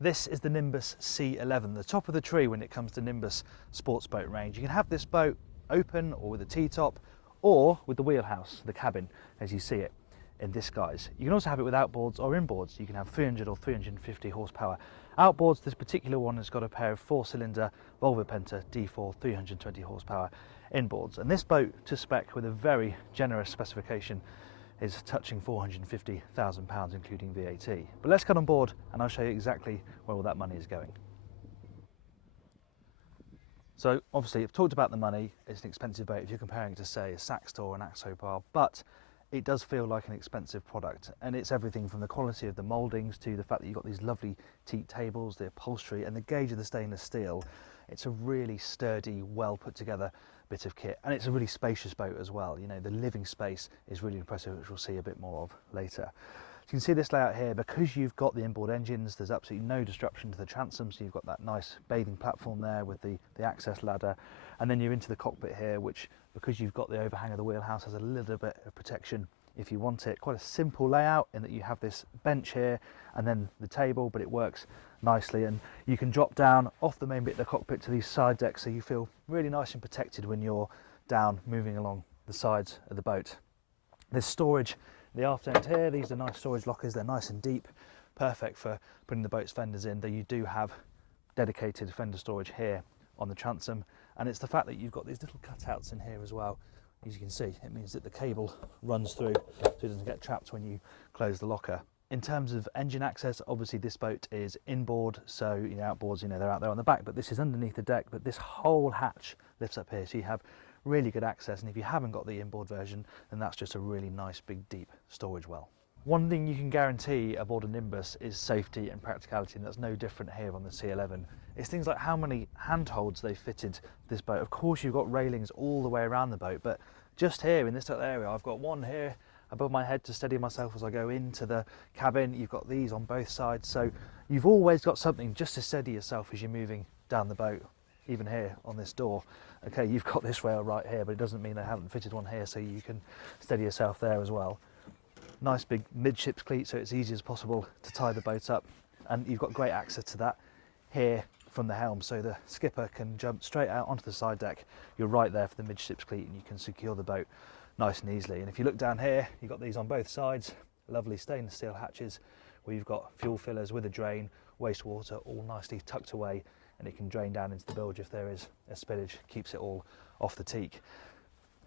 This is the Nimbus C11, the top of the tree when it comes to Nimbus sports boat range. You can have this boat open or with a T-top or with the wheelhouse, the cabin, as you see it in this guise. You can also have it with outboards or inboards. You can have 300 or 350 horsepower outboards. This particular one has got a pair of 4-cylinder Volvo Penta D4 320 horsepower inboards. And this boat to spec with a very generous specification is touching £450,000 including VAT. But let's get on board and I'll show you exactly where all that money is going. So obviously I've talked about the money. It's an expensive boat if you're comparing it to say a Saxtor or an Axopar, but it does feel like an expensive product, and it's everything from the quality of the mouldings to the fact that you've got these lovely teak tables, the upholstery and the gauge of the stainless steel. It's a really sturdy, well put together bit of kit, and it's a really spacious boat as well. You know, the living space is really impressive, which we'll see a bit more of later. So you can see this layout here. Because you've got the inboard engines, there's absolutely no disruption to the transom, so you've got that nice bathing platform there with the access ladder, and then you're into the cockpit here, which, because you've got the overhang of the wheelhouse, has a little bit of protection if you want it. Quite a simple layout in that you have this bench here and then the table, but it works nicely, and you can drop down off the main bit of the cockpit to these side decks, so you feel really nice and protected when you're down moving along the sides of the boat. There's storage in the aft end here. These are nice storage lockers. They're nice and deep, perfect for putting the boat's fenders in, though you do have dedicated fender storage here on the transom. And it's the fact that you've got these little cutouts in here as well. As you can see, it means that the cable runs through so it doesn't get trapped when you close the locker. In terms of engine access, obviously this boat is inboard, so you know, outboards, you know, they're out there on the back, but this is underneath the deck. But this whole hatch lifts up here, so you have really good access. And if you haven't got the inboard version, then that's just a really nice big deep storage well. One thing you can guarantee aboard a Nimbus is safety and practicality, and that's no different here on the C11. It's things like how many handholds they've fitted this boat. Of course you've got railings all the way around the boat, but just here in this little area, I've got one here above my head to steady myself as I go into the cabin. You've got these on both sides, so you've always got something just to steady yourself as you're moving down the boat. Even here on this door, okay, you've got this rail right here, but it doesn't mean they haven't fitted one here, so you can steady yourself there as well. Nice big midships cleat, so it's easy as possible to tie the boat up, and you've got great access to that here from the helm, so the skipper can jump straight out onto the side deck. You're right there for the midships cleat, and you can secure the boat nice and easily. And if you look down here, you've got these on both sides, lovely stainless steel hatches where you've got fuel fillers with a drain, wastewater all nicely tucked away, and it can drain down into the bilge if there is a spillage, keeps it all off the teak.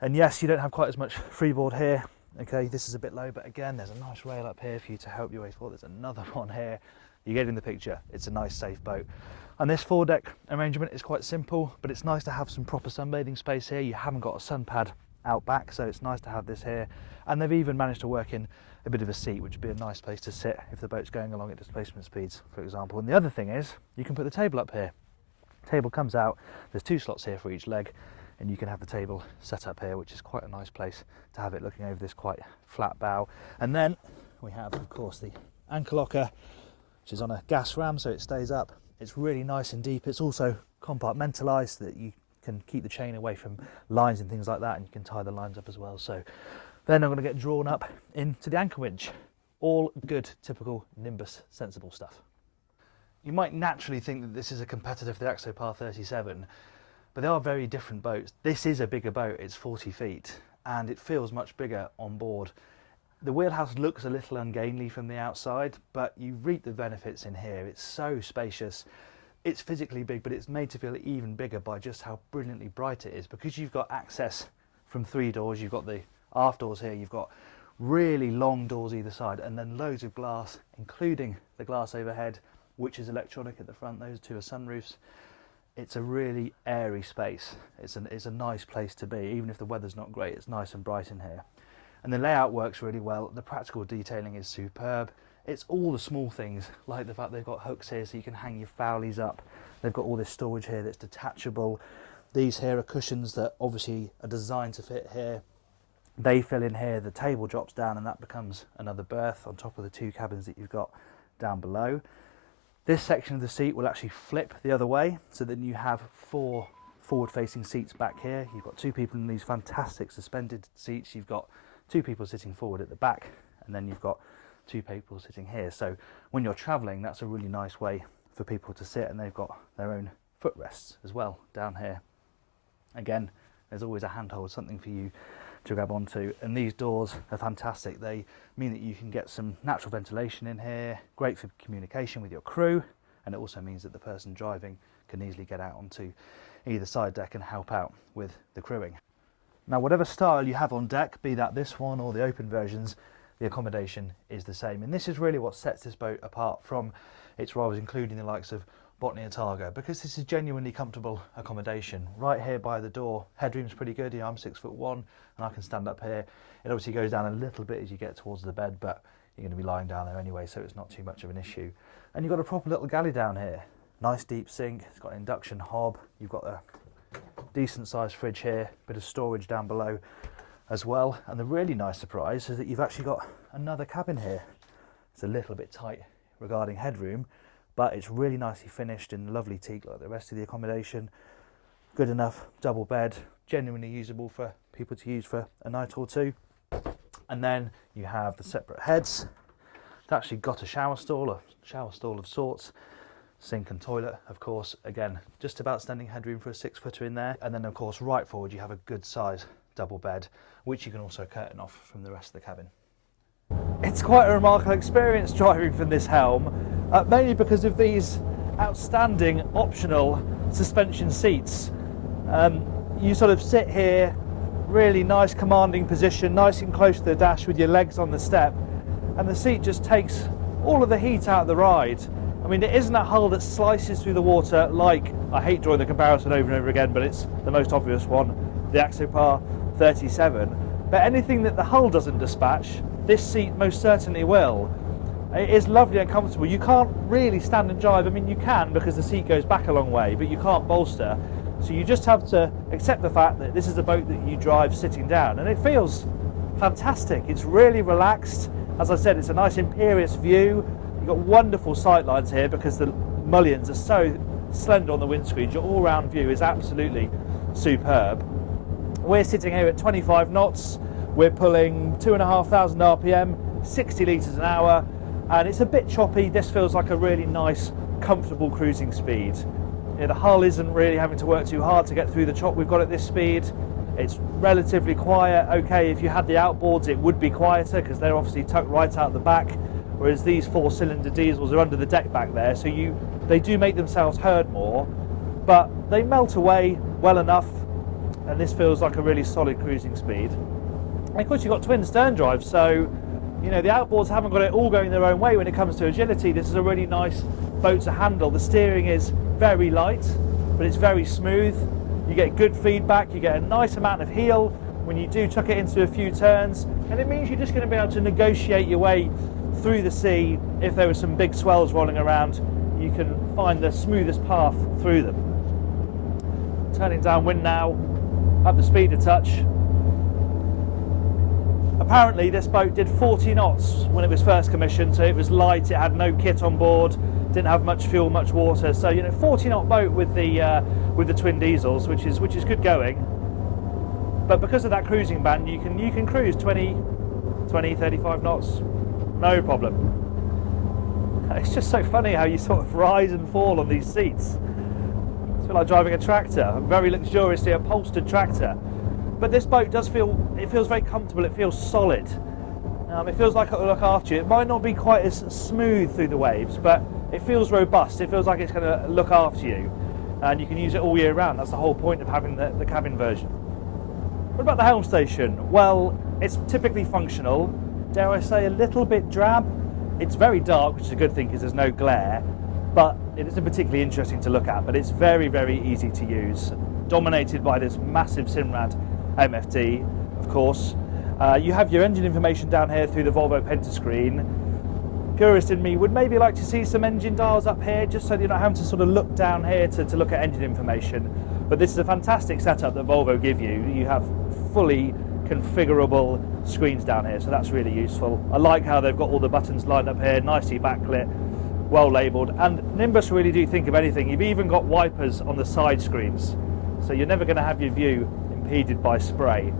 And yes, you don't have quite as much freeboard here. Okay, this is a bit low, but again, there's a nice rail up here for you to help your way forward. There's another one here. You get in the picture. It's a nice, safe boat. And this foredeck arrangement is quite simple, but it's nice to have some proper sunbathing space here. You haven't got a sun pad out back, so it's nice to have this here. And they've even managed to work in a bit of a seat, which would be a nice place to sit if the boat's going along at displacement speeds, for example. And the other thing is, you can put the table up here. Table comes out, there's 2 slots here for each leg, and you can have the table set up here, which is quite a nice place to have it looking over this quite flat bow. And then we have, of course, the anchor locker, which is on a gas ram, so it stays up. It's really nice and deep. It's also compartmentalized so that you can keep the chain away from lines and things like that, and you can tie the lines up as well. So then I'm going to get drawn up into the anchor winch. All good, typical Nimbus sensible stuff. You might naturally think that this is a competitor for the Axopar 37, but they are very different boats. This is a bigger boat, it's 40 feet, and it feels much bigger on board. The wheelhouse looks a little ungainly from the outside, but you reap the benefits in here. It's so spacious. It's physically big, but it's made to feel even bigger by just how brilliantly bright it is. Because you've got access from 3 doors, you've got the aft doors here, you've got really long doors either side, and then loads of glass, including the glass overhead, which is electronic at the front. Those 2 are sunroofs. It's a really airy space. It's a nice place to be. Even if the weather's not great, it's nice and bright in here. And the layout works really well. The practical detailing is superb. It's all the small things, like the fact they've got hooks here so you can hang your fowlies up. They've got all this storage here that's detachable. These here are cushions that obviously are designed to fit here. They fill in here, the table drops down, and that becomes another berth on top of the 2 cabins that you've got down below. This section of the seat will actually flip the other way, so then you have 4 forward-facing seats back here. You've got 2 people in these fantastic suspended seats. You've got 2 people sitting forward at the back, and then you've got two people sitting here. So when you're traveling, that's a really nice way for people to sit, and they've got their own footrests as well down here. Again, there's always a handhold, something for you to grab onto, and these doors are fantastic. They mean that you can get some natural ventilation in here, great for communication with your crew, and it also means that the person driving can easily get out onto either side deck and help out with the crewing. Now, whatever style you have on deck, be that this one or the open versions, the accommodation is the same, and this is really what sets this boat apart from its rivals, including the likes of Boat Yachting, because this is genuinely comfortable accommodation. Right here by the door, headroom's pretty good. I'm 6'1" and I can stand up here. It obviously goes down a little bit as you get towards the bed, but you're going to be lying down there anyway, so it's not too much of an issue. And you've got a proper little galley down here. Nice deep sink, it's got an induction hob, you've got a decent sized fridge here, bit of storage down below as well. And the really nice surprise is that you've actually got another cabin here. It's a little bit tight regarding headroom, but it's really nicely finished in lovely teak like the rest of the accommodation. Good enough double bed, genuinely usable for people to use for a night or two. And then you have the separate heads. It's actually got a shower stall of sorts, sink and toilet, of course. Again, just about standing headroom for a 6-footer in there. And then of course right forward you have a good size double bed, which you can also curtain off from the rest of the cabin. It's quite a remarkable experience driving from this helm, mainly because of these outstanding optional suspension seats. You sort of sit here, really nice commanding position, nice and close to the dash with your legs on the step, and the seat just takes all of the heat out of the ride. I mean, it isn't a hull that slices through the water like, I hate drawing the comparison over and over again, but it's the most obvious one, the Axopar 37. But anything that the hull doesn't dispatch, this seat most certainly will. It is lovely and comfortable. You can't really stand and drive. I mean, you can because the seat goes back a long way, but you can't bolster. So you just have to accept the fact that this is a boat that you drive sitting down, and it feels fantastic. It's really relaxed. As I said, it's a nice imperious view. You've got wonderful sight lines here because the mullions are so slender on the windscreen. Your all-round view is absolutely superb. We're sitting here at 25 knots. We're pulling 2,500 RPM, 60 litres an hour, and it's a bit choppy. This feels like a really nice, comfortable cruising speed. The hull isn't really having to work too hard to get through the chop we've got at this speed. It's relatively quiet. Okay, if you had the outboards, it would be quieter because they're obviously tucked right out the back, whereas these 4-cylinder diesels are under the deck back there, so they do make themselves heard more, but they melt away well enough, and this feels like a really solid cruising speed. And of course you've got twin stern drives, so you know the outboards haven't got it all going their own way when it comes to agility. This is a really nice boat to handle. The steering is very light, but it's very smooth. You get good feedback, you get a nice amount of heel when you do chuck it into a few turns, and it means you're just going to be able to negotiate your way through the sea. If there were some big swells rolling around, you can find the smoothest path through them. Turning downwind now, up the speed a touch. Apparently this boat did 40 knots when it was first commissioned, so it was light, it had no kit on board, didn't have much fuel, much water, so 40 knot boat with the twin diesels, which is good going. But because of that cruising band, you can cruise 20, 35 knots, no problem. It's just so funny how you sort of rise and fall on these seats. It's a bit like driving a tractor, a very luxuriously upholstered tractor. But this boat does feels very comfortable, it feels solid. It feels like it'll look after you. It might not be quite as smooth through the waves, but it feels robust. It feels like it's going to look after you. And you can use it all year round. That's the whole point of having the cabin version. What about the helm station? Well, it's typically functional. Dare I say a little bit drab. It's very dark, which is a good thing because there's no glare. But it isn't particularly interesting to look at. But it's very, very easy to use. Dominated by this massive Simrad MFD, of course. You have your engine information down here through the Volvo Penta screen. Purist in me would maybe like to see some engine dials up here, just so that you're not having to sort of look down here to look at engine information. But this is a fantastic setup that Volvo give you. You have fully configurable screens down here, so that's really useful. I like how they've got all the buttons lined up here, nicely backlit, well labelled. And Nimbus really do think of anything. You've even got wipers on the side screens, so you're never going to have your view impeded by spray.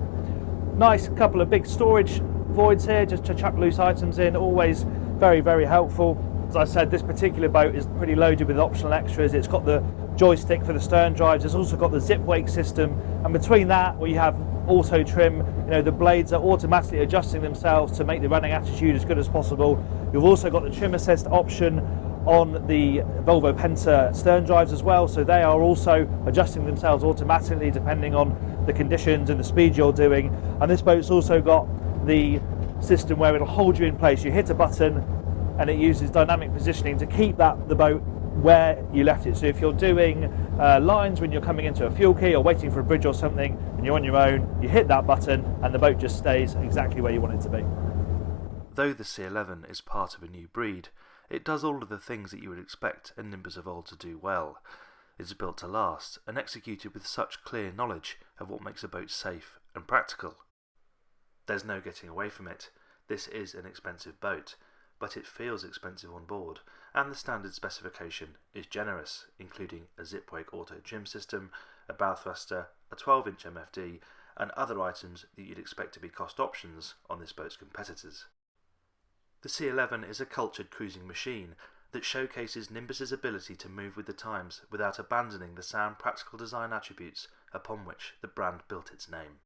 Nice couple of big storage voids here just to chuck loose items in, always very, very helpful. As I said, this particular boat is pretty loaded with optional extras. It's got the joystick for the stern drives, it's also got the zip wake system, and between that we have auto trim. You know, the blades are automatically adjusting themselves to make the running attitude as good as possible. You've also got the trim assist option on the Volvo Penta stern drives as well, so they are also adjusting themselves automatically depending on the conditions and the speed you're doing. And this boat's also got the system where it'll hold you in place. You hit a button and it uses dynamic positioning to keep the boat where you left it. So if you're doing lines when you're coming into a fuel key or waiting for a bridge or something and you're on your own, you hit that button and the boat just stays exactly where you want it to be. Though the C11 is part of a new breed, it does all of the things that you would expect a Nimbus of old to do well. It's built to last and executed with such clear knowledge of what makes a boat safe and practical. There's no getting away from it. This is an expensive boat, but it feels expensive on board, and the standard specification is generous, including a zip wake auto trim system, a bow thruster, a 12-inch MFD, and other items that you'd expect to be cost options on this boat's competitors. The C11 is a cultured cruising machine that showcases Nimbus's ability to move with the times without abandoning the sound practical design attributes upon which the brand built its name.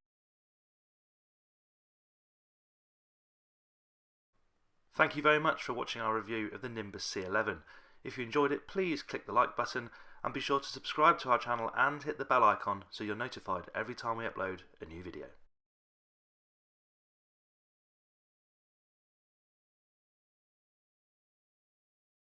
Thank you very much for watching our review of the Nimbus C11. If you enjoyed it, please click the like button and be sure to subscribe to our channel and hit the bell icon so you're notified every time we upload a new video.